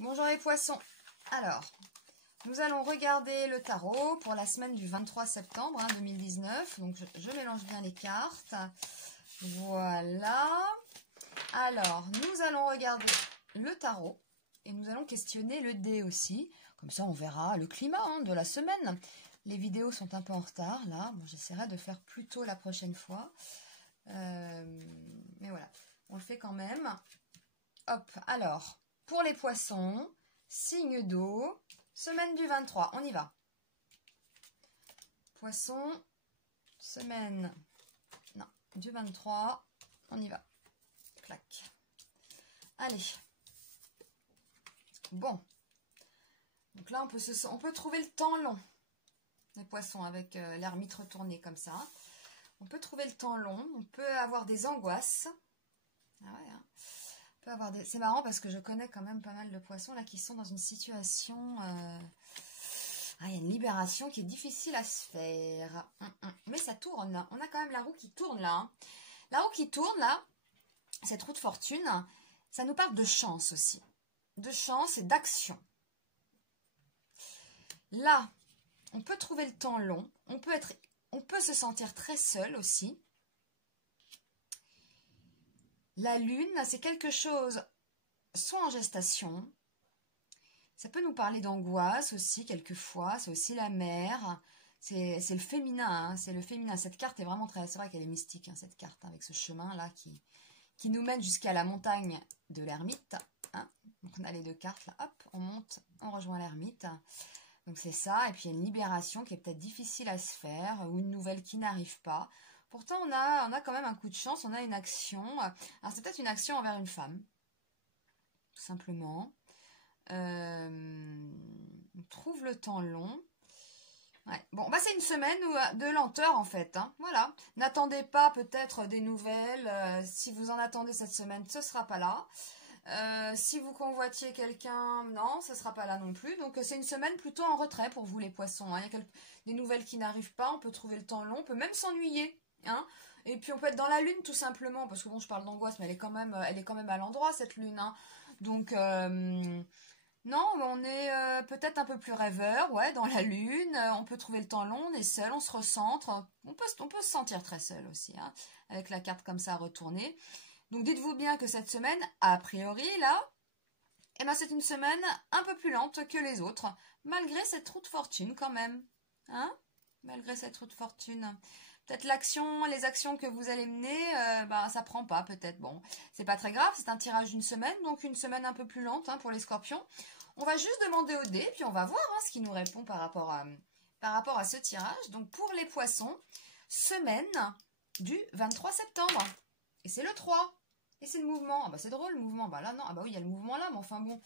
Bonjour les poissons. Alors, nous allons regarder le tarot pour la semaine du 23 septembre 2019. Donc, je mélange bien les cartes. Voilà. Alors, nous allons regarder le tarot et nous allons questionner le dé aussi. Comme ça, on verra le climat de la semaine. Les vidéos sont un peu en retard, là. Bon, j'essaierai de faire plus tôt la prochaine fois. Mais voilà, on le fait quand même. Hop, alors, pour les poissons, signe d'eau, semaine du 23, on y va. Poisson, semaine, non, du 23, on y va. Clac. Allez. Bon. Donc là, on peut trouver le temps long. Les poissons avec l'ermite retournée comme ça. On peut trouver le temps long. On peut avoir des angoisses. Ah ouais, hein. On peut avoir des... C'est marrant parce que je connais quand même pas mal de poissons là qui sont dans une situation... Ah, il y a une libération qui est difficile à se faire. Mais ça tourne là. On a quand même la roue qui tourne là. Hein. La roue qui tourne là, cette roue de fortune, ça nous parle de chance aussi. De chance et d'action. Là, on peut trouver le temps long. On peut se sentir très seul aussi. La lune, c'est quelque chose, soit en gestation. Ça peut nous parler d'angoisse aussi, quelquefois. C'est aussi la mer. C'est le féminin. Hein, c'est le féminin. Cette carte est vraiment très... C'est vrai qu'elle est mystique, hein, cette carte, avec ce chemin-là qui nous mène jusqu'à la montagne de l'ermite. Hein. Donc, on a les deux cartes, là. Hop, on monte, on rejoint l'ermite. Donc, c'est ça. Et puis, il y a une libération qui est peut-être difficile à se faire ou une nouvelle qui n'arrive pas. Pourtant, on a quand même un coup de chance. On a une action. Alors, c'est peut-être une action envers une femme. Tout simplement. On trouve le temps long. Ouais. Bon, bah c'est une semaine de lenteur en fait. Hein. Voilà. N'attendez pas peut-être des nouvelles. Si vous en attendez cette semaine, ce sera pas là. Si vous convoitiez quelqu'un, non, ce sera pas là non plus. Donc c'est une semaine plutôt en retrait pour vous les poissons. Hein. Il y a des nouvelles qui n'arrivent pas. On peut trouver le temps long. On peut même s'ennuyer. Hein. Et puis on peut être dans la lune tout simplement. Parce que bon, je parle d'angoisse, mais elle est quand même à l'endroit cette lune. Hein. Donc non, on est peut-être un peu plus rêveur, ouais, dans la lune, on peut trouver le temps long, on est seul, on se recentre, on peut se sentir très seul aussi, hein, avec la carte comme ça retournée. Donc dites-vous bien que cette semaine, a priori, là, eh ben, c'est une semaine un peu plus lente que les autres, malgré cette roue de fortune quand même, hein, malgré cette roue de fortune. Peut-être les actions que vous allez mener, ça prend pas peut-être. Bon, c'est pas très grave, c'est un tirage d'une semaine, donc une semaine un peu plus lente hein, pour les scorpions. On va juste demander au dé, puis on va voir hein, ce qui nous répond par rapport à ce tirage. Donc pour les poissons, semaine du 23 septembre. Et c'est le 3. Et c'est le mouvement. Ah bah c'est drôle le mouvement. Bah là non, ah bah oui, il y a le mouvement là, mais enfin bon.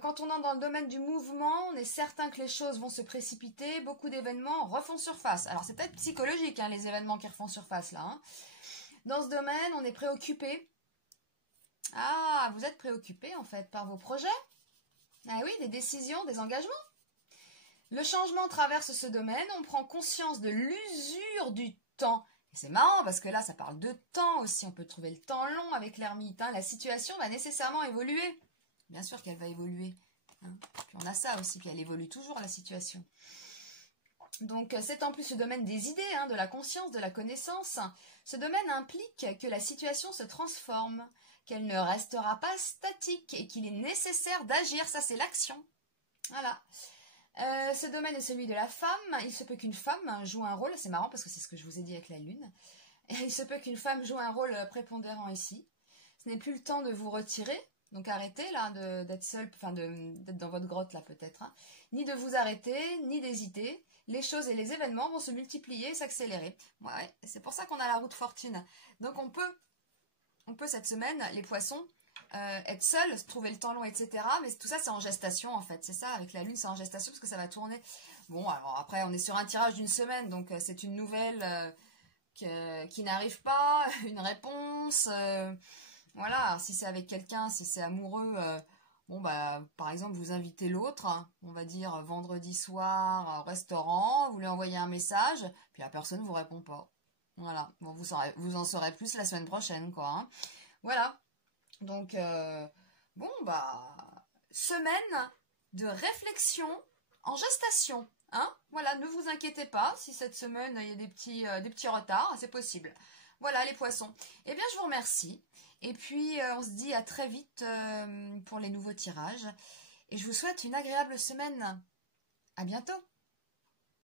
Quand on est dans le domaine du mouvement, on est certain que les choses vont se précipiter, beaucoup d'événements refont surface. Alors c'est peut-être psychologique, hein, les événements qui refont surface là. Hein. Dans ce domaine, on est préoccupé. Ah, vous êtes préoccupé en fait par vos projets. Ah oui, des décisions, des engagements. Le changement traverse ce domaine, on prend conscience de l'usure du temps. Et c'est marrant parce que là, ça parle de temps aussi, on peut trouver le temps long avec l'ermite. Hein. La situation va nécessairement évoluer. Bien sûr qu'elle va évoluer. Hein. Puis on a ça aussi, puis elle évolue toujours la situation. Donc c'est en plus le domaine des idées, hein, de la conscience, de la connaissance. Ce domaine implique que la situation se transforme, qu'elle ne restera pas statique et qu'il est nécessaire d'agir. Ça c'est l'action. Voilà. Ce domaine est celui de la femme. Il se peut qu'une femme joue un rôle. C'est marrant parce que c'est ce que je vous ai dit avec la lune. Il se peut qu'une femme joue un rôle prépondérant ici. Ce n'est plus le temps de vous retirer. Donc arrêtez là d'être seul, enfin d'être dans votre grotte là peut-être. Hein. Ni de vous arrêter, ni d'hésiter. Les choses et les événements vont se multiplier et s'accélérer. Ouais, c'est pour ça qu'on a la roue de fortune. Donc on peut cette semaine, les poissons, être seul, trouver le temps long, etc. Mais tout ça c'est en gestation en fait. C'est ça, avec la lune c'est en gestation parce que ça va tourner. Bon, alors après on est sur un tirage d'une semaine, donc c'est une nouvelle qui n'arrive pas, une réponse... Voilà, si c'est avec quelqu'un, si c'est amoureux, bon bah par exemple vous invitez l'autre, hein, on va dire vendredi soir au restaurant, vous lui envoyez un message, puis la personne vous répond pas. Voilà, bon vous en saurez plus la semaine prochaine quoi. Hein. Voilà, donc bon bah semaine de réflexion en gestation. Hein, voilà, ne vous inquiétez pas si cette semaine il y a des petits retards, c'est possible. Voilà les poissons. Eh bien, je vous remercie. Et puis, on se dit à très vite pour les nouveaux tirages. Et je vous souhaite une agréable semaine. À bientôt.